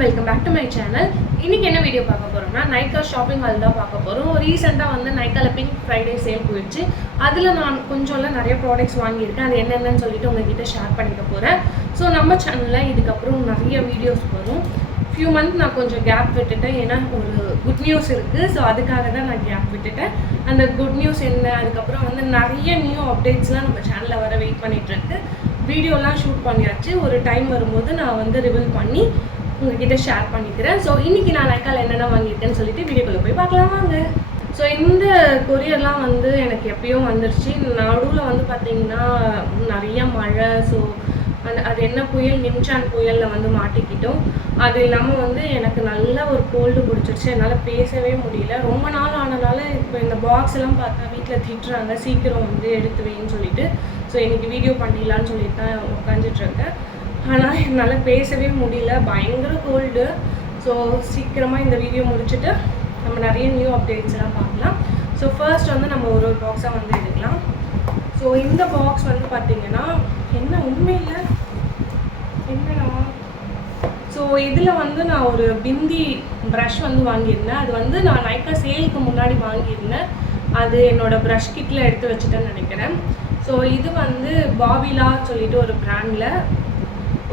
welcome back to my channel. இன்னைக்கு என்ன video பார்க்க போறோம்னா நைகா ஷாப்பிங் ஹால் தான் பார்க்க போறோம். ரீசன்ட்டா வந்து நைகால பிங்க் ஃப்ரைடே சேல் போயிடுச்சு. அதுல நான் கொஞ்சம்ல நிறைய ப்ராடக்ட்ஸ் வாங்கியிருக்கேன். அது என்னென்னன்னு சொல்லிட்டு உங்ககிட்ட ஷேர் பண்ணிக்க போறேன். ஸோ நம்ம சேனல்ல இதுக்கப்புறம் நிறைய வீடியோஸ் வரும். ஃபியூ மந்த் நான் கொஞ்சம் கேப் விட்டுட்டேன், ஏன்னா ஒரு குட் நியூஸ் இருக்குது. ஸோ அதுக்காக தான் நான் கேப் விட்டுட்டேன். அந்த குட் நியூஸ் என்ன, அதுக்கப்புறம் வந்து நிறைய நியூ அப்டேட்ஸ்லாம் நம்ம சேனலில் வர வெயிட் பண்ணிகிட்ருக்கு. வீடியோலாம் ஷூட் பண்ணியாச்சு. ஒரு டைம் வரும்போது நான் வந்து ரிவீல் பண்ணி உங்ககிட்ட ஷேர் பண்ணிக்கிறேன். ஸோ இன்றைக்கி நான் நைகால என்னென்ன வாங்கியிருக்கேன்னு சொல்லிட்டு வீடியோக்குள்ளே போய் பார்க்கலாம் வாங்க. ஸோ இந்த கொரியர்லாம் வந்து எனக்கு எப்பயும் வந்துருச்சு. நடுவில் வந்து பார்த்திங்கன்னா நிறைய மழை. ஸோ அது என்ன புயல், நிம்சான் புயலில் வந்து மாட்டிக்கிட்டோம். அது இல்லாமல் வந்து எனக்கு நல்ல ஒரு கோல்டு பிடிச்சிருச்சு. என்னால் பேசவே முடியல. ரொம்ப நாள் ஆனனால இப்போ இந்த பாக்ஸ் எல்லாம் பார்த்தா வீட்டில் திட்டுறாங்க, சீக்கிரம் வந்து எடுத்து வைன்னு சொல்லிட்டு. ஸோ இன்றைக்கி வீடியோ பண்ணிடலான்னு சொல்லிட்டு தான் உட்காந்துட்ருக்கேன். ஆனால் என்னால் பேசவே முடியல, பயங்கர கோல்டு. ஸோ சீக்கிரமாக இந்த வீடியோ முடிச்சுட்டு நம்ம நிறைய நியூ அப்டேட்ஸ் எல்லாம் பார்க்கலாம். ஸோ ஃபர்ஸ்ட் வந்து நம்ம ஒரு பாக்ஸாக வந்து எடுக்கலாம். ஸோ இந்த பாக்ஸ் வந்து பார்த்திங்கன்னா என்ன உண்மையில் என்னன்னா, ஸோ இதில் வந்து நான் ஒரு பிந்தி ப்ரஷ் வந்து வாங்கியிருந்தேன். அது வந்து நான் நைகா சேலுக்கு முன்னாடி வாங்கியிருந்தேன். அது என்னோடய ப்ரஷ் கிட்டில் எடுத்து வச்சுட்டேன்னு நினைக்கிறேன். ஸோ இது வந்து பாபிலா சொல்லிட்டு ஒரு பிராண்டில்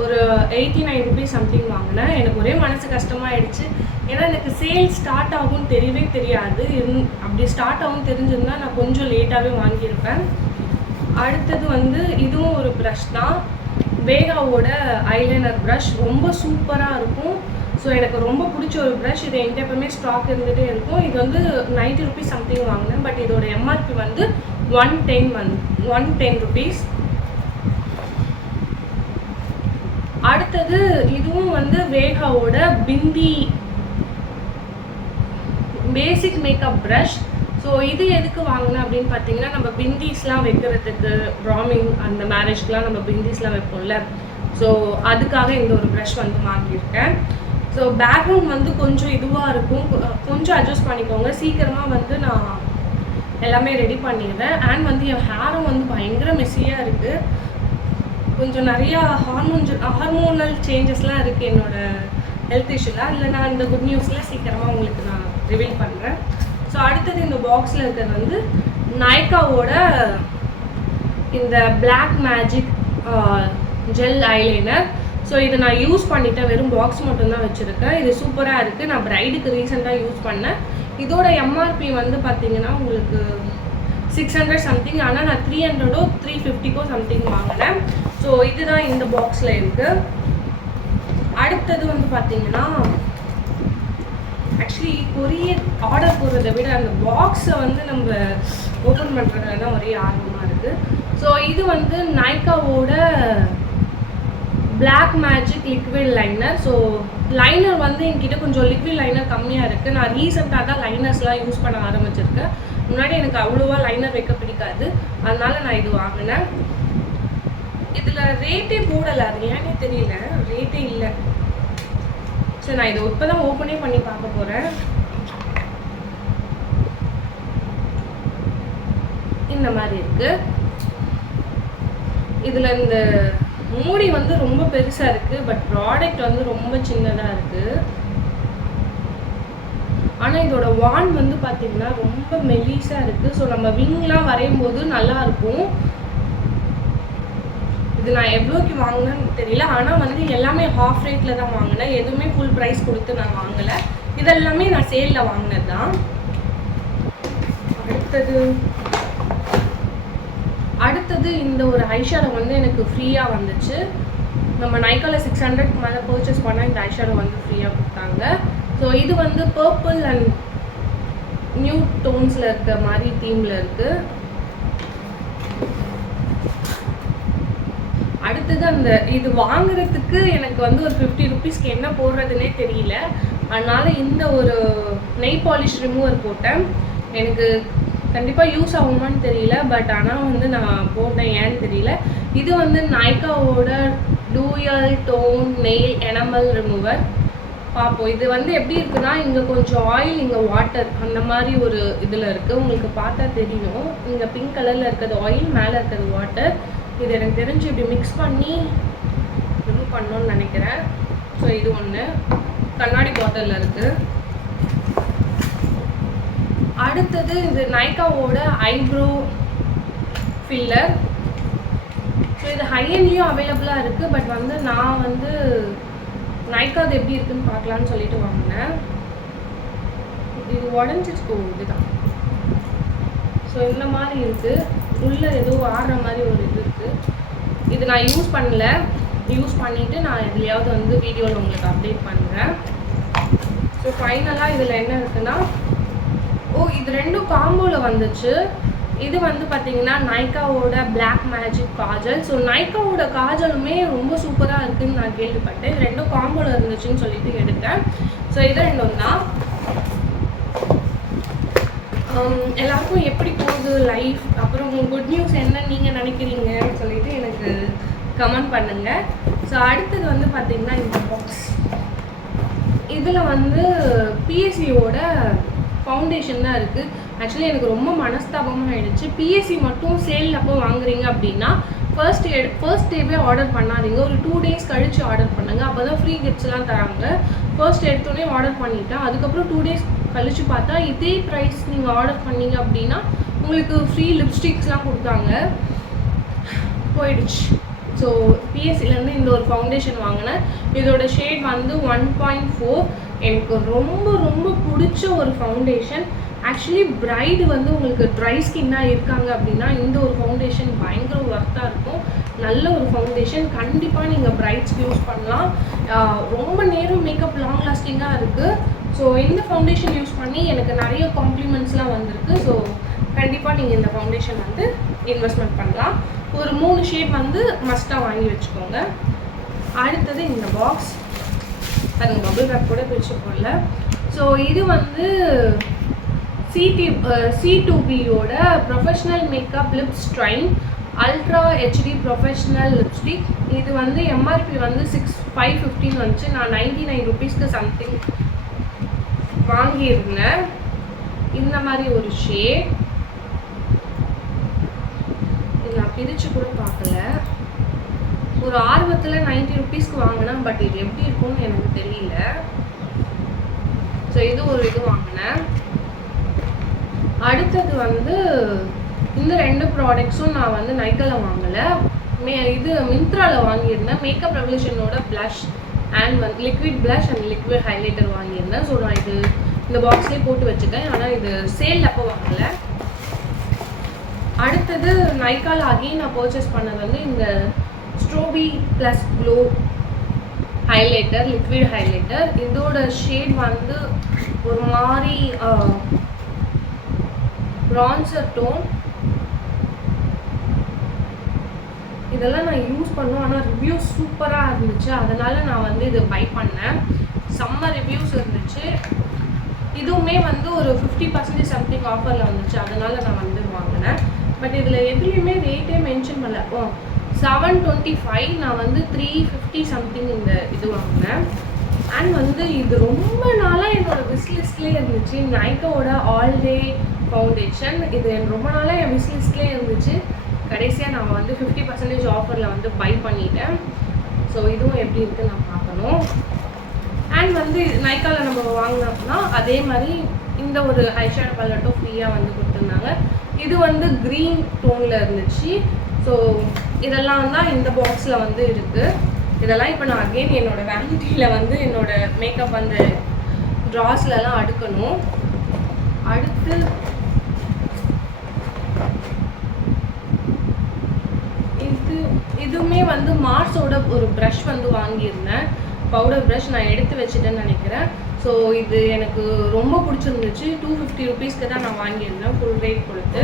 ஒரு 89 ருபீஸ் சம்திங் வாங்கினேன். எனக்கு ஒரே மனசு கஷ்டமாயிடுச்சு. ஏன்னா எனக்கு சேல் ஸ்டார்ட் ஆகும்னு தெரியவே தெரியாது. அப்படி ஸ்டார்ட் ஆகும் தெரிஞ்சிருந்தா நான் கொஞ்சம் லேட்டாகவே வாங்கியிருப்பேன். அடுத்தது வந்து இதுவும் ஒரு ப்ரஷ் தான், வேகாவோட ஐலைனர் ப்ரஷ். ரொம்ப சூப்பராக இருக்கும். ஸோ எனக்கு ரொம்ப பிடிச்ச ஒரு ப்ரஷ். இது என்கிட்ட எப்பவுமே ஸ்டாக் இருந்துகிட்டே இருக்கும். இது வந்து 90 ருபீஸ் சம்திங் வாங்கினேன். பட் இதோட எம்ஆர்பி வந்து 110 ருபீஸ். அடுத்தது இதுவும் வந்து வேகாவோட பிந்தி பேசிக் மேக்கப் ப்ரஷ். ஸோ இது எதுக்கு வாங்கினேன் அப்படின்னு பார்த்தீங்கன்னா, நம்ம பிந்திஸ்லாம் வைக்கிறதுக்கு, ப்ராமிங் அந்த மேரேஜ்க்கெலாம் நம்ம பிந்திஸ்லாம் வைப்போம்ல. ஸோ அதுக்காக இந்த ஒரு ப்ரஷ் வந்து வாங்கியிருக்கேன். ஸோ பேக்ரவுண்ட் வந்து கொஞ்சம் இதுவாக இருக்கும், கொஞ்சம் அட்ஜஸ்ட் பண்ணிக்கோங்க. சீக்கிரமாக வந்து நான் எல்லாமே ரெடி பண்ணிடுவேன். அண்ட் வந்து என் ஹேரும் வந்து பயங்கர மெஸ்ஸியாக இருக்குது. கொஞ்சம் நிறையா ஹார்மோனல் சேஞ்சஸ்லாம் இருக்குது என்னோடய ஹெல்த் இஷ்யூவில். இல்லை நான் இந்த குட் நியூஸில் சீக்கிரமாக உங்களுக்கு நான் ரிவீல் பண்ணுறேன். ஸோ அடுத்தது இந்த பாக்ஸில் இருக்கிறது வந்து நைகாவோட இந்த black magic gel eyeliner. So இதை நான் யூஸ் பண்ணிட்டேன், வெறும் பாக்ஸ் மட்டும்தான் வச்சுருக்கேன். இது சூப்பராக இருக்குது. நான் ப்ரைடுக்கு ரீசெண்டாக யூஸ் பண்ணேன். இதோட எம்ஆர்பி வந்து பார்த்திங்கன்னா உங்களுக்கு 600 சம்திங். ஆனால் நான் 300 350 சம்திங் வாங்கினேன். ஸோ இதுதான் இந்த பாக்ஸில் இருக்குது. அடுத்தது வந்து பார்த்திங்கன்னா, ஆக்சுவலி கொரியர் ஆர்டர் போடுறதை விட அந்த பாக்ஸை வந்து நம்ம ஓப்பன் பண்ணுறதுல தான் ஒரே ஆர்வமாக இருக்குது. ஸோ இது வந்து நைகாவோட black magic liquid liner. So liner வந்து என்கிட்ட கொஞ்சம் லிக்விட் லைனர் கம்மியாக இருக்குது. நான் ரீசெண்டாக தான் லைனர்ஸ்லாம் யூஸ் பண்ண ஆரம்பிச்சிருக்கேன். முன்னாடி எனக்கு அவ்வளோவா லைனர் வைக்க பிடிக்காது, அதனால் நான் இது வாங்கினேன். இதில் ரேட்டே போடலை, அது ஏன்னே தெரியல, ரேட்டே இல்லை. சரி, நான் இதை இப்போ தான் ஓப்பனே பண்ணி பார்க்க போகிறேன். இந்த மாதிரி இருக்குது. இதில் இந்த மூடி வந்து ரொம்ப பெருசாக இருக்குது, பட் ப்ராடக்ட் வந்து ரொம்ப சின்னதாக இருக்குது. ஆனால் இதோட வான் வந்து பார்த்திங்கன்னா ரொம்ப மெலிசாக இருக்குது. ஸோ நம்ம விங்லாம் வரையும் போது நல்லாயிருக்கும். இது நான் எவ்வளோக்கு வாங்கினேன்னு தெரியல. ஆனால் வந்து எல்லாமே ஹாஃப் ரேட்டில் தான் வாங்கினேன். எதுவுமே ஃபுல் ப்ரைஸ் கொடுத்து நான் வாங்கலை. இதெல்லாமே நான் சேலில் வாங்கினது தான். அடுத்தது இந்த ஒரு ஐஷேடோ வந்து எனக்கு ஃப்ரீயாக வந்துச்சு. நம்ம நைகால 600 மேலே பர்ச்சேஸ் பண்ணால் இந்த ஐஷேடோ வந்து ஃப்ரீயாக கொடுத்தாங்க. ஸோ இது வந்து பர்பிள் அண்ட் நியூ டோன்ஸில் இருக்க மாதிரி தீமில் இருக்குது. அடுத்தது அந்த இது வாங்குறதுக்கு எனக்கு வந்து ஒரு 50 ருபீஸ்க்கு என்ன போடுறதுனே தெரியல. அதனால் இந்த ஒரு நெய் பாலிஷ் ரிமூவர் போட்டேன். எனக்கு கண்டிப்பாக யூஸ் ஆகுமான்னு தெரியல, பட் ஆனால் வந்து நான் போட்டேன், ஏன்னு தெரியல. இது வந்து நைகாவோட dual tone nail enamel remover. பார்ப்போம் இது வந்து எப்படி இருக்குன்னா, இங்கே கொஞ்சம் ஆயில், இங்கே வாட்டர், அந்த மாதிரி ஒரு இதில் இருக்குது. உங்களுக்கு பார்த்தா தெரியும், இங்கே பிங்க் கலரில் இருக்கிறது ஆயில், மேலே இருக்கிறது வாட்டர். இது எனக்கு தெரிஞ்சு இப்படி மிக்ஸ் பண்ணி ரிமூவ் பண்ணணும்னு நினைக்கிறேன். ஸோ இது ஒன்று. கண்ணாடி பாட்டிலில் இருக்குது. அடுத்தது இது நைக்காவோட ஐப்ரோ ஃபில்லர். ஸோ இது ஹைஎண்ட்லேயும் அவைலபிளாக இருக்குது. பட் வந்து நான் வந்து நைக்கா அது எப்படி இருக்குதுன்னு பார்க்கலான்னு சொல்லிட்டு வாங்கினேன். இது உடஞ்சிச்சு. இதுதான். ஸோ இந்த மாதிரி இருக்குது. உள்ளே ஏதோ ஆடுற மாதிரி ஒரு இது இருக்குது. இது நான் யூஸ் பண்ணல. யூஸ் பண்ணிவிட்டு நான் எதுலையாவது வந்து வீடியோவில் உங்களுக்கு அப்டேட் பண்ணுறேன். ஸோ ஃபைனலாக இதில் என்ன இருக்குன்னா, இது ரெண்டும் காம்போவில் வந்துச்சு. இது வந்து பார்த்தீங்கன்னா நைக்காவோட பிளாக் மேஜிக் காஜல். ஸோ நைக்காவோட காஜலுமே ரொம்ப சூப்பராக இருக்குதுன்னு நான் கேள்விப்பட்டேன். இது ரெண்டும் காம்போவில் இருந்துச்சுன்னு சொல்லிட்டு எடுத்தேன். ஸோ இது ரெண்டும் தான். எல்லாருக்கும் எப்படி போகுது லைஃப், அப்புறம் குட் நியூஸ் என்ன நீங்கள் நினைக்கிறீங்கன்னு சொல்லிட்டு எனக்கு கமெண்ட் பண்ணுங்கள். ஸோ அடுத்தது வந்து பார்த்திங்கன்னா இந்த பாக்ஸ். இதில் வந்து பிஎஸ்சியோட ஃபவுண்டேஷன் தான் இருக்குது. ஆக்சுவலி எனக்கு ரொம்ப மனஸ்தாபமாக ஆகிடுச்சு. பிஎஸ்சி மட்டும் சேல் அப்போ வாங்குறீங்க அப்படின்னா ஃபர்ஸ்ட் டேவே ஆர்டர் பண்ணாதீங்க. ஒரு 2 days கழித்து ஆர்டர் பண்ணுங்கள். அப்போ தான் ஃப்ரீ கிஃப்ட்ஸ்லாம் தராங்க. ஃபர்ஸ்ட் எடுத்தோடனே ஆர்டர் பண்ணிவிட்டேன். அதுக்கப்புறம் 2 days கழித்து பார்த்தா இதே ப்ரைஸ் நீங்கள் ஆர்டர் பண்ணீங்க அப்படின்னா உங்களுக்கு ஃப்ரீ லிப்ஸ்டிக்ஸ்லாம் கொடுத்தாங்க. போயிடுச்சு. ஸோ பிஎஸ்சிலேருந்து இந்த ஒரு ஃபவுண்டேஷன் வாங்கினேன். இதோட ஷேட் வந்து 1.4. எனக்கு ரொம்ப ரொம்ப பிடிச்ச ஒரு ஃபவுண்டேஷன். ஆக்சுவலி பிரைடு வந்து உங்களுக்கு ட்ரை ஸ்கின்னாக இருக்காங்க அப்படின்னா இந்த ஒரு ஃபவுண்டேஷன் பயங்கர ஒர்த்தாக இருக்கும். நல்ல ஒரு ஃபவுண்டேஷன். கண்டிப்பாக நீங்கள் பிரைட்ஸ்க்கு யூஸ் பண்ணலாம். ரொம்ப நேரம் மேக்கப் லாங் லாஸ்டிங்காக இருக்குது. ஸோ இந்த ஃபவுண்டேஷன் யூஸ் பண்ணி எனக்கு நிறைய காம்ப்ளிமெண்ட்ஸ்லாம் வந்திருக்கு. ஸோ கண்டிப்பாக நீங்கள் இந்த ஃபவுண்டேஷன் வந்து இன்வெஸ்ட்மெண்ட் பண்ணலாம். ஒரு 3 ஷேட் வந்து மஸ்ட்டாக வாங்கி வச்சுக்கோங்க. அடுத்தது இந்த பாக்ஸ். அது பபிள் பேக் கூட பிரித்து போடல. ஸோ இது வந்து C2Bயோட professional makeup lip strain ultra HD professional lipstick. இது வந்து எம்ஆர்பி வந்து 515 வந்துச்சு. நான் 99 rupeesக்கு சம்திங் வாங்கியிருந்தேன். இந்த மாதிரி ஒரு ஷேட். இது நான் பிரித்து கூட பார்க்கல. ஒரு ஆர்வத்தில் 90 rupeesக்கு வாங்கினேன். பட் இது எப்படி இருக்கும்னு எனக்கு தெரியல. ஸோ இது ஒரு இது வாங்கினேன். அடுத்தது வந்து இந்த 2 ப்ராடக்ட்ஸும் நான் வந்து நைக்காவில் வாங்கலை. இது மிந்த்ராவில் வாங்கியிருந்தேன். மேக்கப் ரெவல்யூஷனோட ப்ளஷ் அண்ட் வந்து liquid blush and liquid highlighter வாங்கியிருந்தேன். ஸோ நான் இது இந்த பாக்ஸ்லேயே போட்டு வச்சுட்டேன். ஆனால் இது சேல் அப்போ வாங்கலை. அடுத்தது நைக்காவில் அகைன் நான் பர்ச்சேஸ் பண்ணது வந்து இந்த strobe plus glow highlighter, liquid highlighter. இதோட ஷேட் வந்து ஒரு மாதிரி ப்ரான்சர் டோன். இதெல்லாம் நான் யூஸ் பண்ணோம். ஆனால் ரிவ்யூஸ் சூப்பராக இருந்துச்சு. அதனால் நான் வந்து இது பை பண்ணேன். செம்ம ரிவ்யூஸ் இருந்துச்சு. இதுவுமே வந்து ஒரு 50% சம்திங் ஆஃபரில் வந்துச்சு. அதனால் நான் வந்து வாங்கினேன். பட் இதில் எதுலேயுமே ரேட்டே மென்ஷன் பண்ணல. 725. நான் வந்து 350 சம்திங் இந்த இது வாங்கினேன். அண்ட் வந்து இது ரொம்ப நாளாக என்னோடய விஸ்லிஸ்ட்லேயே இருந்துச்சு. நைக்காவோட ஆல் டே ஃபவுண்டேஷன். இது ரொம்ப நாளாக என் விஸ்லிஸ்ட்லேயே இருந்துச்சு. கடைசியாக நான் வந்து 50% ஆஃபரில் வந்து பை பண்ணிட்டேன். ஸோ இதுவும் எப்படி இருக்குன்னு நான் பார்க்கணும். அண்ட் வந்து நைக்காவில் நம்ம வாங்கினோம்னா அதே மாதிரி இந்த ஒரு ஐஷேடோ பலட்டும் ஃப்ரீயாக வந்து கொடுத்துருந்தாங்க. இது வந்து க்ரீன் டோனில் இருந்துச்சு. ஸோ இதெல்லாம் தான் இந்த பாக்ஸில் வந்து இருக்குது. இதெல்லாம் இப்போ நான் அகெயின் என்னோடய வேனிட்டியில் வந்து என்னோடய மேக்கப் அந்த ட்ராஸ்லலாம் அடுக்கணும். அடுத்து இதுவுமே வந்து மார்ஸோட ஒரு ப்ரஷ் வந்து வாங்கியிருந்தேன். பவுடர் ப்ரஷ் நான் எடுத்து வச்சுட்டேன்னு நினைக்கிறேன். ஸோ இது எனக்கு ரொம்ப பிடிச்சிருந்துச்சு. 250 rupeesக்கு தான் நான் வாங்கியிருந்தேன் ஃபுல் ரேட் கொடுத்து.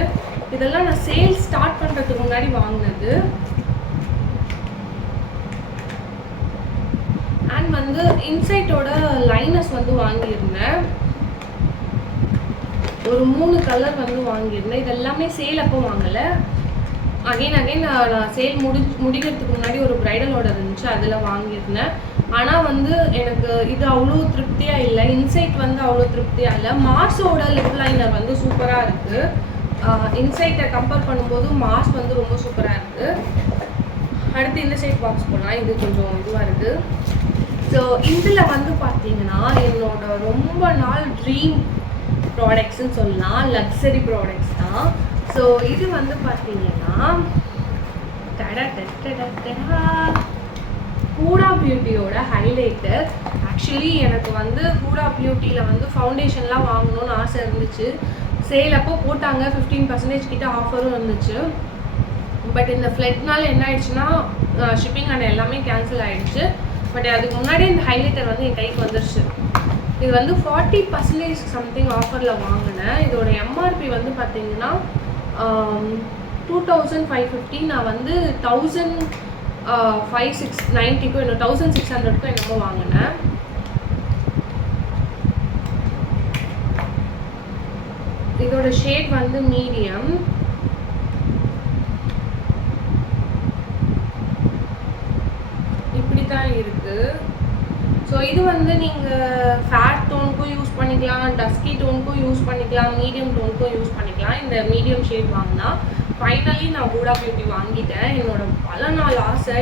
இதெல்லாம் நான் சேல் ஸ்டார்ட் பண்ணுறதுக்கு முன்னாடி வாங்கினது. அண்ட் வந்து இன்சைட்டோட லைனஸ் வந்து வாங்கியிருந்தேன். ஒரு 3 கலர் வந்து வாங்கியிருந்தேன். இது எல்லாமே சேல் அப்போ வாங்கலை. அகைன் நான் சேல் முடிக்கிறதுக்கு முன்னாடி ஒரு ப்ரைடல் ஆர்டர் இருந்துச்சு. அதில் வாங்கியிருந்தேன். ஆனால் வந்து எனக்கு இது அவ்வளோ திருப்தியாக இல்லை. இன்சைட் வந்து அவ்வளோ திருப்தியாக இல்லை. மார்ஸோட லிப் லைனர் வந்து சூப்பராக இருக்குது. இன்சைட்டை கம்பேர் பண்ணும்போது மார்ஸ் வந்து ரொம்ப சூப்பராக இருக்குது. அடுத்து இந்த சைட் பாக்ஸ் போனால் இது கொஞ்சம் இதுவாக இருக்குது. ஸோ இதில் வந்து பார்த்தீங்கன்னா என்னோட ரொம்ப நாள் ட்ரீம் ப்ராடக்ட்ஸ்ன்னு சொல்லலாம், லக்ஸரி ப்ராடக்ட்ஸ் தான். ஸோ இது வந்து பார்த்தீங்கன்னா ஹூடா பியூட்டியோட ஹைலைட்டர். ஆக்சுவலி எனக்கு வந்து ஹூடா பியூட்டியில் வந்து ஃபவுண்டேஷன்லாம் வாங்கணும்னு ஆசை இருந்துச்சு. சேல் அப்போ போட்டாங்க, 15% கிட்ட ஆஃபரும் இருந்துச்சு. பட் இந்த ஃப்ளட்னால என்ன ஆயிடுச்சுன்னா ஷிப்பிங் அண்ட் எல்லாமே கேன்சல் ஆகிடுச்சு. பட் அதுக்கு முன்னாடியே இந்த ஹைலைட்டர் வந்து என் கைக்கு வந்துருச்சு. இது வந்து 40% சம்திங் ஆஃபரில் வாங்கினேன். இதோட எம்ஆர்பி வந்து பார்த்தீங்கன்னா 2550. நான் வந்து 1590க்கும் இன்னும் 1600க்கும் என்னமோ வாங்கினேன். இதோட ஷேட் வந்து மீடியம். இப்படி தான் இருக்குது. ஸோ இது வந்து நீங்கள் ஃபேட் டோனுக்கும் யூஸ் பண்ணிக்கலாம், டஸ்கி டோனுக்கும் யூஸ் பண்ணிக்கலாம், மீடியம் டோனுக்கும் யூஸ் பண்ணிக்கலாம். இந்த மீடியம் ஷேட் வாங்கினா ஃபைனலி நான் ஹூடா பியூட்டி வாங்கிட்டேன். என்னோட பல நாள் ஆசை.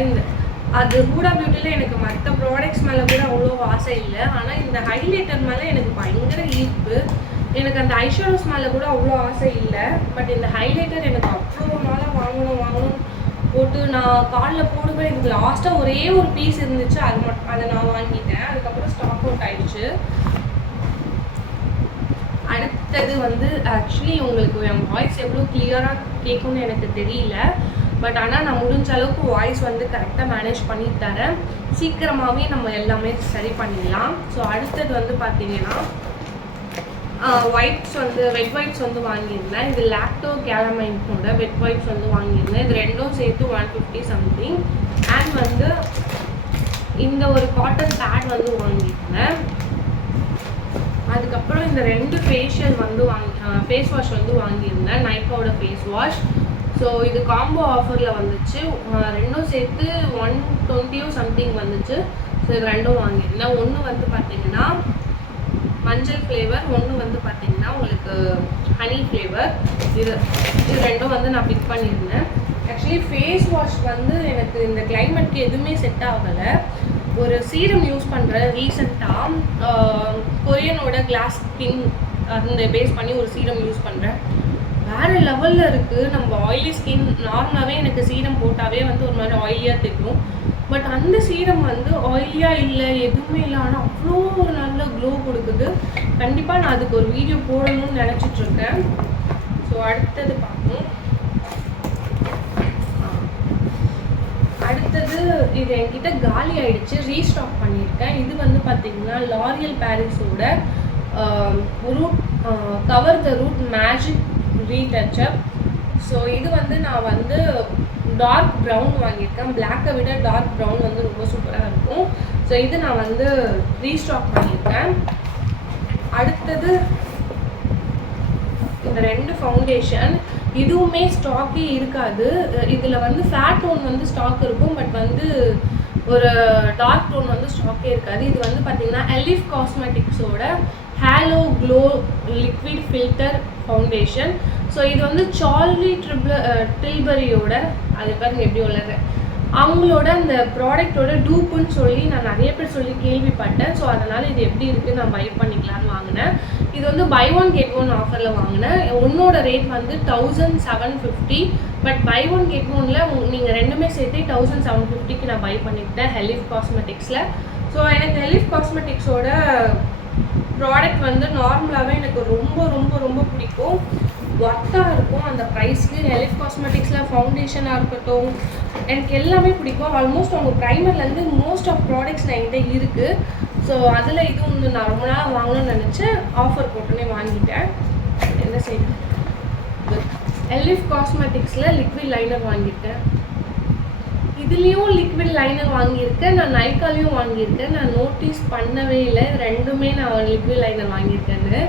அது ஹூடா பியூட்டியில் எனக்கு மற்ற ப்ராடக்ட்ஸ் மேலே கூட அவ்வளோ ஆசை இல்லை. ஆனால் இந்த ஹைலைட்டர் மேலே எனக்கு பயங்கர ஈர்ப்பு. எனக்கு அந்த ஐஷேடோஸ் மேலே கூட அவ்வளோ ஆசை இல்லை. பட் இந்த ஹைலைட்டர் எனக்கு அவ்வளோ நாளாக வாங்கணும் போட்டு நான் காலில் போடுவேன். இதுக்கு லாஸ்ட்டாக ஒரே ஒரு பீஸ் இருந்துச்சு, அதை நான் வாங்கிட்டேன். அதுக்கப்புறம் ஸ்டாக் அவுட் ஆயிடுச்சு. அடுத்தது வந்து ஆக்சுவலி உங்களுக்கு என் வாய்ஸ் எவ்வளோ கிளியராக கேட்கும்னு எனக்கு தெரியல. பட் ஆனால் நான் முடிஞ்ச அளவுக்கு வாய்ஸ் வந்து கரெக்டாக மேனேஜ் பண்ணி தரேன். சீக்கிரமாகவே நம்ம எல்லாமே சரி பண்ணிடலாம். ஸோ அடுத்தது வந்து பார்த்தீங்கன்னா வைப்ஸ் வந்து வெட் வைப்ஸ் வந்து வாங்கியிருந்தேன். இது லாக்டோ கேலமைனோட வெட் வைப்ஸ் வந்து வாங்கியிருந்தேன். இது ரெண்டும் சேர்த்து 150 சம்திங். அண்ட் வந்து இந்த ஒரு காட்டன் பேட் வந்து வாங்கியிருந்தேன். அதுக்கப்புறம் இந்த 2 ஃபேஷியல் வந்து ஃபேஸ் வாஷ் வந்து வாங்கியிருந்தேன், நைக்காவோட ஃபேஸ் வாஷ். ஸோ இது காம்போ ஆஃபரில் வந்துச்சு. ரெண்டும் சேர்த்து 120 சம்திங் வந்துச்சு. ஸோ இது ரெண்டும் வாங்கியிருந்தேன். ஒன்று வந்து பார்த்தீங்கன்னா மஞ்சள் ஃப்ளேவர், ஒன்று வந்து பார்த்தீங்கன்னா உங்களுக்கு ஹனி ஃப்ளேவர். இது ரெண்டும் வந்து நான் பிக் பண்ணியிருந்தேன். ஆக்சுவலி ஃபேஸ் வாஷ் வந்து எனக்கு இந்த கிளைமேட்க்கு எதுவுமே செட் ஆகலை. ஒரு சீரம் யூஸ் பண்ணுறேன் ரீசெண்டாக, கொரியனோட கிளாஸ் ஸ்கின் அந்த பேஸ் பண்ணி ஒரு சீரம் யூஸ் பண்ணுறேன். வேறு லெவலில் இருக்குது. நம்ம ஆயிலி ஸ்கின் நார்மலாகவே எனக்கு சீரம் போட்டாவே வந்து ஒரு மாதிரி ஆயிலியாக தெரியும். பட் அந்த சீரம் வந்து ஆயிலியாக இல்லை, எதுவுமே இல்லை. ஆனால் அவ்வளோ ஒரு நல்ல க்ளோ கொடுக்குது. கண்டிப்பாக நான் அதுக்கு ஒரு வீடியோ போடணும்னு நினச்சிட்ருக்கேன். ஸோ அடுத்தது பார்ப்போம். அடுத்தது இது என்கிட்ட காலி ஆகிடுச்சு, ரீஸ்டாக் பண்ணியிருக்கேன். இது வந்து பார்த்திங்கன்னா லாரியல் பாரிஸோட root cover the root magic retouch up. So இது வந்து நான் வந்து டார்க் ப்ரௌன் வாங்கியிருக்கேன். பிளாக்கை விட டார்க் ப்ரௌன் வந்து ரொம்ப சூப்பராக இருக்கும். ஸோ இது நான் வந்து ரீஸ்டாக் பண்ணியிருக்கேன். அடுத்தது இந்த 2 ஃபவுண்டேஷன், இதுவுமே ஸ்டாக்கே இருக்காது. இதில் வந்து ஃபேட் டோன் வந்து ஸ்டாக் இருக்கும், பட் வந்து ஒரு டார்க் டோன் வந்து ஸ்டாக்கே இருக்காது. இது வந்து பார்த்திங்கன்னா எலிஃப் காஸ்மெட்டிக்ஸோட halo glow liquid filter foundation. So இது வந்து சார்லி டில்பரியோட, அது பாருங்க எப்படி உள்ளது, அவங்களோட அந்த ப்ராடக்டோட டூப்புன்னு சொல்லி நான் நிறைய பேர் சொல்லி கேள்விப்பட்டேன். ஸோ அதனால் இது எப்படி இருக்குது நான் பை பண்ணிக்கலான்னு வாங்கினேன். இது வந்து பை 1 get 1 ஆஃபரில் வாங்கினேன். ஒன்னோட ரேட் வந்து 1750. பட் பை 1 get 1ல் நீங்கள் ரெண்டுமே சேர்த்து 1750க்கு நான் பை பண்ணிக்கிட்டேன் ஹெலிஃப் காஸ்மெட்டிக்ஸில். ஸோ எனக்கு ஹெலிஃப் காஸ்மெட்டிக்ஸோட ப்ராடக்ட் வந்து நார்மலாகவே எனக்கு ரொம்ப ரொம்ப ரொம்ப பிடிக்கும். ஒர்த்தாக இருக்கும் அந்த ப்ரைஸ்க்கு. ஹெலிஃப் காஸ்மெட்டிக்ஸில் ஃபவுண்டேஷனாக இருக்கட்டும் எனக்கு எல்லாமே பிடிக்கும். ஆல்மோஸ்ட் அவங்க ப்ரைமர்லேருந்து மோஸ்ட் ஆஃப் ப்ராடக்ட்ஸ் என்கிட்ட இருக்குது. ஸோ அதில் இது ஒன்று நான் ரொம்ப நாள் வாங்கணும்னு நினச்சேன், ஆஃபர் போட்டுனே வாங்கிட்டேன். என்ன செய்யணும், ஹெலிஃப் காஸ்மெட்டிக்ஸில் லிக்விட் லைனர் வாங்கிட்டேன். இதுலேயும் லிக்விட் லைனர் வாங்கியிருக்கேன், நான் நைக்காலையும் வாங்கியிருக்கேன். நான் நோட்டீஸ் பண்ணவே இல்லை ரெண்டுமே நான் லிக்விட் லைனர் வாங்கியிருக்கேன்னு.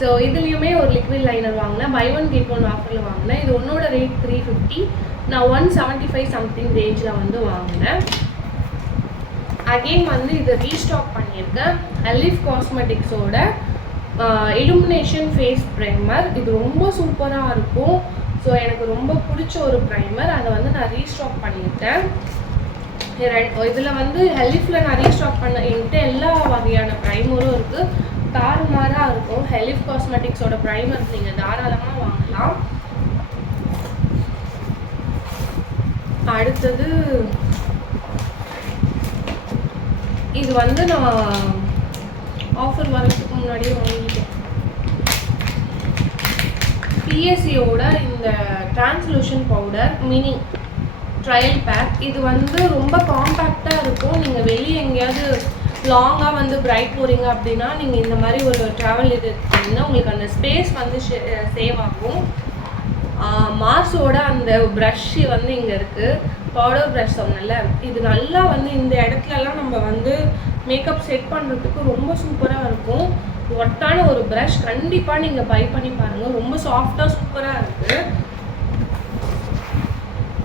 ஸோ இதுலேயுமே ஒரு லிக்விட் லைனர் வாங்கினேன், பை 1 get 1 ஆஃபரில் வாங்கினேன். இது ஒன்னோட ரேட் 350, நான் 175 சம்திங் ரேஞ்சில் வந்து வாங்கினேன். அகெயின் வந்து இதை ரீஸ்டாக் பண்ணியிருக்கேன். எலிஃப் காஸ்மெட்டிக்ஸோட இலுமினேஷன் ஃபேஸ் ப்ரைமர். இது ரொம்ப சூப்பராக இருக்கும். ஸோ எனக்கு ரொம்ப பிடிச்ச ஒரு ப்ரைமர், அதை வந்து நான் ரீஸ்டாக் பண்ணியிருக்கேன். இதில் வந்து ஹெலிஃபில் நான் ரீஸ்டாக் பண்ண என்கிட்ட எல்லா வகையான ப்ரைமரும் இருக்குது. தாறுமாறாக இருக்கும். ஹெலிஃப் காஸ்மெட்டிக்ஸோட ப்ரைமர் நீங்கள் தாராளமாக வாங்கலாம். அடுத்தது இது வந்து நான் ஆஃபர் வரதுக்கு முன்னாடியே வாங்கிட்டேன். பிஎஸ்சியோட இந்த டிரான்ஸ்லூஷன் பவுடர் மினி ட்ரையல் பேக். இது வந்து ரொம்ப காம்பேக்டாக இருக்கும். நீங்கள் வெளியே எங்கேயாவது லாங்காக வந்து பிரைட் போகிறீங்க அப்படின்னா நீங்கள் இந்த மாதிரி ஒரு ட்ராவல் இது எடுத்தீங்கன்னா உங்களுக்கு அந்த ஸ்பேஸ் வந்து சேவ் ஆகும். மார்ஸோட அந்த ப்ரஷ்ஷு வந்து இங்கே இருக்குது. பவுடர் ப்ரஷ் சொன்னல, இது நல்லா வந்து இந்த இடத்துலலாம் நம்ம வந்து மேக்கப் செட் பண்ணுறதுக்கு ரொம்ப சூப்பராக இருக்கும். ஒட்டான ஒரு ப்ரஷ் கண்டிப்பாக நீங்கள் பை பண்ணி பாருங்கள். ரொம்ப சாஃப்டாக சூப்பராக இருக்குது.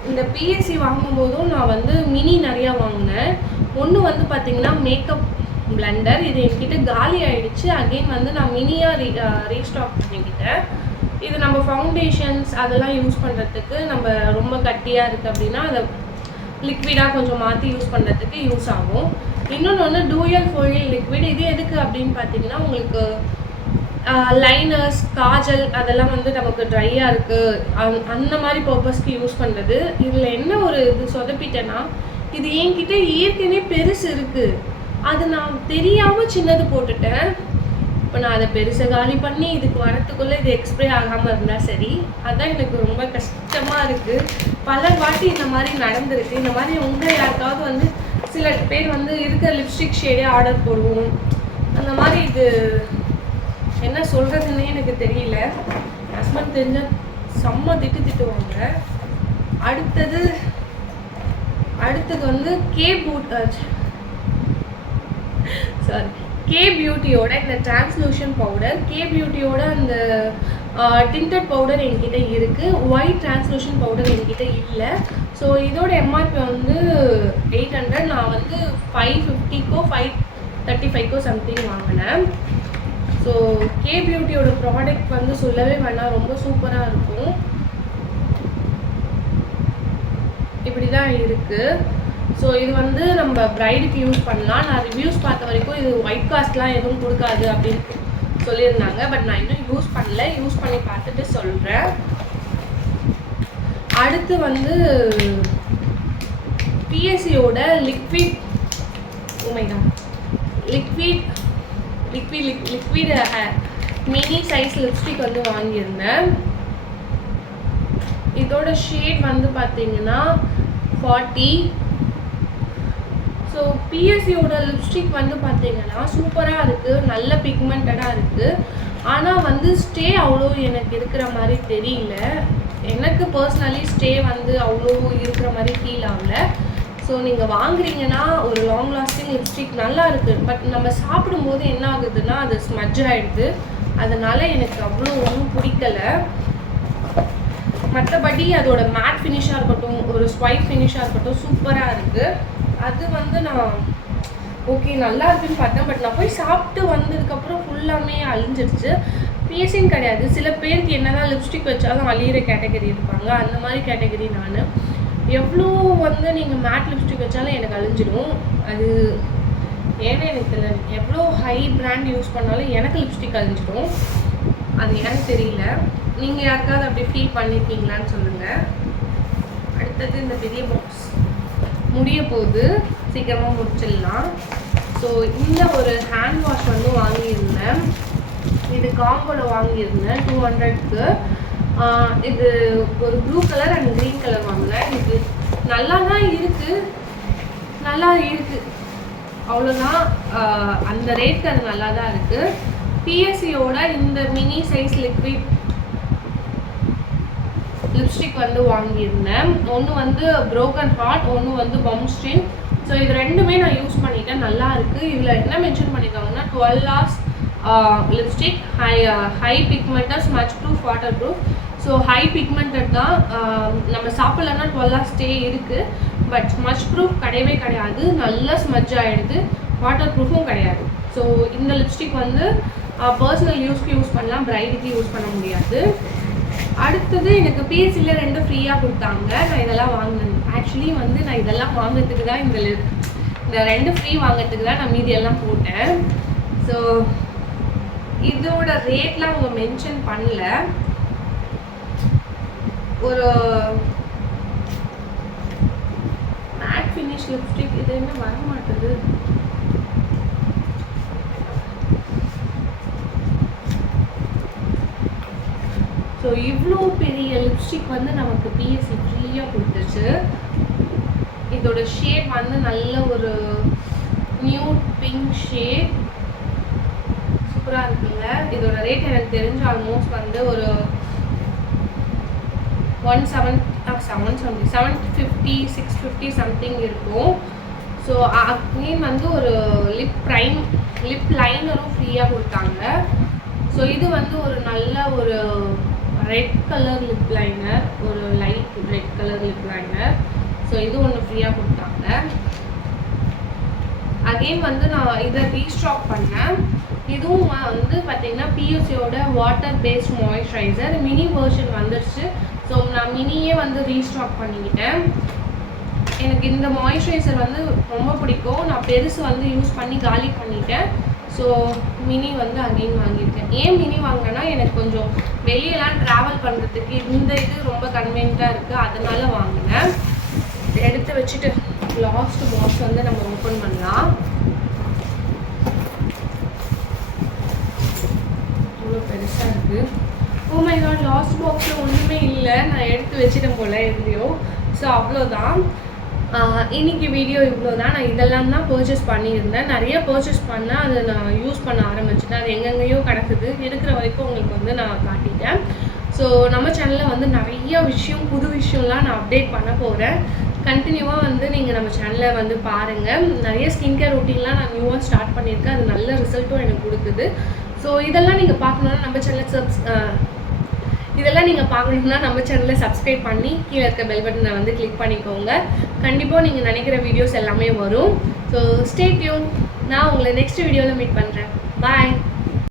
இந்த பிஎஸ்சி வாங்கும்போதும் நான் வந்து மினி நிறையா வாங்கினேன். ஒன்று வந்து பார்த்திங்கன்னா மேக்கப் பிளெண்டர். இது என்கிட்ட காலி ஆகிடுச்சு. அகெயின் வந்து நான் மினியாக ரீஸ்டாக் பண்ணிக்கிட்டேன். இது நம்ம ஃபவுண்டேஷன்ஸ் அதெல்லாம் யூஸ் பண்ணுறதுக்கு, நம்ம ரொம்ப கட்டியாக இருக்குது அப்படின்னா அதை லிக்விடாக கொஞ்சம் மாற்றி யூஸ் பண்ணுறதுக்கு யூஸ் ஆகும். இன்னொன்று வந்து டூயல் ஃபோயில் லிக்விட். இது எதுக்கு அப்படின்னு பார்த்தீங்கன்னா உங்களுக்கு லைனர்ஸ், காஜல் அதெல்லாம் வந்து நமக்கு ட்ரையாக இருக்குது அந்த மாதிரி பர்பஸ்க்கு யூஸ் பண்ணுறது. இதில் என்ன ஒரு இது சொதப்பிட்டேன்னா, இது என்கிட்ட ஏற்கனவே பெருசு இருக்குது, அது நான் தெரியாமல் சின்னது போட்டுட்டேன். இப்போ நான் அதை பெருசை காலி பண்ணி இதுக்கு வரத்துக்குள்ளே இது எக்ஸ்ப்ரே ஆகாமல் இருந்தால் சரி. அதுதான் எனக்கு ரொம்ப கஷ்டமாக இருக்குது. பல வாட்டி இந்த மாதிரி நடந்திருக்கு. இந்த மாதிரி உங்கள் யாருக்காவது வந்து சில பேர் வந்து இருக்கிற லிப்ஸ்டிக் ஷேடே ஆர்டர் போடுவோம். அந்த மாதிரி இது என்ன சொல்கிறதுன்னே எனக்கு தெரியல. ஹஸ்பண்ட் தெரிஞ்சால் செம்ம திட்டுவாங்க. அடுத்தது வந்து கே பியூட்டியோட இந்த டிரான்ஸ்லூஷன் பவுடர். கே பியூட்டியோட அந்த டிண்டட் பவுடர் என்கிட்ட இருக்குது. ஒயிட் டிரான்ஸ்லூஷன் பவுடர் என்கிட்ட இல்லை. ஸோ இதோட எம்ஆர்பி வந்து 800. நான் வந்து 550க்கோ 535க்கோ சம்திங் வாங்கினேன். ஸோ கே பியூட்டியோட ப்ராடக்ட் வந்து சொல்லவே வேணாம், ரொம்ப சூப்பராக இருக்கும். இப்படி தான் இருக்குது. ஸோ இது வந்து நம்ம ப்ரைடுக்கு யூஸ் பண்ணலாம். நான் ரிவ்யூஸ் பார்த்த வரைக்கும் இது ஒயிட் காஸ்ட்லாம் எதுவும் கொடுக்காது அப்படின்னு சொல்லியிருந்தாங்க. பட் நான் இன்னும் யூஸ் பண்ணல. யூஸ் பண்ணி பார்த்துட்டு சொல்கிறேன். அடுத்து வந்து பிஎஸ்சியோட லிக்விட் மினி சைஸ் லிப்ஸ்டிக் வந்து வாங்கியிருந்தேன். இதோட ஷேட் வந்து பார்த்தீங்கன்னா 40. ஸோ பிஎஸ்சியோட லிப்ஸ்டிக் வந்து பார்த்தீங்கன்னா சூப்பராக இருக்குது, நல்ல பிக்மெண்டடாக இருக்குது. ஆனால் வந்து ஸ்டே அவ்வளோ எனக்கு இருக்கிற மாதிரி தெரியல. எனக்கு பர்சனலி ஸ்டே வந்து அவ்வளோ இருக்கிற மாதிரி ஃபீல் ஆகல. ஸோ நீங்கள் வாங்குறீங்கன்னா ஒரு லாங் லாஸ்டிங் லிப்ஸ்டிக் நல்லா இருக்குது. பட் நம்ம சாப்பிடும்போது என்ன ஆகுதுன்னா அது ஸ்மட்ஜ் ஆகிடுது. அதனால் எனக்கு அவ்வளோ ஒன்றும் பிடிக்கலை. மற்றபடி அதோட மேட் ஃபினிஷாக இருக்கட்டும், ஒரு ஸ்வைப் ஃபினிஷாக இருக்கட்டும் சூப்பராக இருக்குது. அது வந்து நான் ஓகே நல்லா இருக்குன்னு பார்த்தேன். பட் நான் போய் சாப்பிட்டு வந்ததுக்கப்புறம் ஃபுல்லாமே அழிஞ்சிருச்சு. பிஎஸ்சின்னு கிடையாது, சில பேருக்கு என்ன தான் லிப்ஸ்டிக் வச்சாலும் அழியிற கேட்டகரி இருப்பாங்க. அந்த மாதிரி கேட்டகரி நான். எவ்வளோ வந்து நீங்கள் மேட் லிப்ஸ்டிக் வச்சாலும் எனக்கு அழிஞ்சிடும். அது ஏன்னா எனக்கு தெரியல. எவ்வளோ ஹை பிராண்ட் யூஸ் பண்ணாலும் எனக்கு லிப்ஸ்டிக் அழிஞ்சிடும். அது எனக்கு தெரியல. நீங்கள் யாருக்காவது அப்படி ஃபீல் பண்ணியிருக்கீங்களான்னு சொல்லுங்கள். அடுத்தது இந்த பெரிய பாக்ஸ் முடிய போகுது, சீக்கிரமாக முடிச்சிடலாம். ஸோ இந்த ஒரு ஹேண்ட் வாஷ் வந்து வாங்கியிருந்தேன். இது காம்போவில் வாங்கியிருந்தேன் 200க்கு. இது ஒரு blue colour and green colour வாங்கினேன். இது நல்லா தான் இருக்குது, அவ்வளோதான். அந்த ரேட்டுக்கு அது நல்லா தான் இருக்குது. பிஎஸ்சியோட இந்த மினி சைஸ் லிக்விட் லிப்ஸ்டிக் வந்து வாங்கியிருந்தேன். ஒன்று வந்து ப்ரோக்கன் ஹார்ட், ஒன்று வந்து பம்ஸ்ட்ரிங். ஸோ இது ரெண்டுமே நான் யூஸ் பண்ணிட்டேன், நல்லா இருக்குது. இதில் என்ன மென்ஷன் பண்ணியிருக்காங்கன்னா 12 hours lipstick, high pigmented, smudge proof, water proof. So high pigmented தான். நம்ம சாப்பிட்லன்னா 12 hours ஸ்டே இருக்குது. பட் ஸ்மட்ச் ப்ரூஃப் கிடையவே கிடையாது, நல்லா ஸ்மட்ச் ஆகிடுது. வாட்டர் ப்ரூஃபும் கிடையாது. ஸோ இந்த லிப்ஸ்டிக் வந்து பர்சனல் யூஸ்க்கு யூஸ் பண்ணலாம், பிரைடுக்கு யூஸ் பண்ண முடியாது. அடுத்தது எனக்கு பிஎஸ்சியில் 2 ஃப்ரீயாக கொடுத்தாங்க. நான் இதெல்லாம் வாங்கினேன். ஆக்சுவலி வந்து நான் இதெல்லாம் வாங்கிறதுக்கு தான் இந்த 2 ஃப்ரீ வாங்கிறதுக்கு தான் நான் மீதி எல்லாம் போட்டேன். ஸோ இதோட ரேட்லாம் அவங்க மென்ஷன் பண்ணல. ஒரு மேட் ஃபினிஷ் லிப்ஸ்டிக் இது என்ன வர மாட்டேது. ஸோ இவ்வளோ பெரிய லிப்ஸ்டிக் வந்து நமக்கு பிஎஸ்சி ஃப்ரீயாக கொடுத்துச்சு. இதோட ஷேட் வந்து நல்ல ஒரு நியூட் பிங்க் ஷேட், சூப்பராக இருக்குங்க. இதோட ரேட் எனக்கு தெரிஞ்சு ஆல்மோஸ்ட் வந்து ஒரு 750 650 சம்திங் இருக்கும். ஸோ அகைன் வந்து ஒரு லிப் லைனரும் ஃப்ரீயாக கொடுத்தாங்க. ஸோ இது வந்து ஒரு நல்ல ஒரு ரெட் கலர் லிப் லைனர், ஒரு light red colour lip liner. So இது ஒன்று ஃப்ரீயாக கொடுத்தாங்க. அகெயின் வந்து நான் இதை ரீஸ்டாக் பண்ணேன். இதுவும் வந்து பார்த்தீங்கன்னா பிஎஸ்சியோட water based moisturiser mini version வந்துடுச்சு. ஸோ நான் மினியே வந்து ரீஸ்டாக் பண்ணிக்கிட்டேன். எனக்கு இந்த மாய்ஸ்சரைசர் வந்து ரொம்ப பிடிக்கும். நான் பெருசு வந்து யூஸ் பண்ணி காலி பண்ணிட்டேன். ஸோ மினி வந்து அகெயின் வாங்கியிருக்கேன். ஏன் மினி வாங்கினேன்னா எனக்கு கொஞ்சம் வெளியெல்லாம் ட்ராவல் பண்ணுறதுக்கு இந்த இது ரொம்ப கன்வீனியண்ட்டாக இருக்குது, அதனால வாங்கினேன். எடுத்து வச்சுட்டு லாஸ்ட் பாக்ஸ் வந்து நம்ம ஓப்பன் பண்ணலாம். இவ்வளோ பெருசாக இருக்குது. ஓ மை காட், லாஸ்ட் பாக்ஸில் ஒன்றுமே இல்லை. நான் எடுத்து வச்சுட்டேன் போல் எதுலையோ. ஸோ அவ்வளோதான் இன்னைக்கு வீடியோ. இவ்வளோ தான். நான் இதெல்லாம் தான் பர்ச்சேஸ் பண்ணியிருந்தேன். நிறைய பர்ச்சேஸ் பண்ணால் அதை நான் யூஸ் பண்ண ஆரம்பிச்சிட்டேன். அது எங்கெங்கேயோ கிடக்குது. இருக்கிற வரைக்கும் உங்களுக்கு வந்து நான் காட்டிட்டேன். ஸோ நம்ம சேனலில் வந்து நிறைய புது விஷயம்லாம் நான் அப்டேட் பண்ண போகிறேன். கண்டினியூவாக வந்து நீங்கள் நம்ம சேனலை வந்து பாருங்கள். நிறைய ஸ்கின் கேர் ரொட்டீன்லாம் நான் நியூவாக ஸ்டார்ட் பண்ணியிருக்கேன். அது நல்ல ரிசல்ட்டும் எனக்கு கொடுக்குது. ஸோ இதெல்லாம் நீங்கள் பார்க்கணுன்னா நம்ம சேனலை சப்ஸ்கிரைப் பண்ணி கீழே இருக்க பெல் பட்டனை வந்து கிளிக் பண்ணிக்கோங்க. கண்டிப்பாக நீங்கள் நினைக்கிற வீடியோஸ் எல்லாமே வரும். So stay tune. நான் உங்களை நெக்ஸ்ட் வீடியோவில் மீட் பண்ணுறேன். பாய்.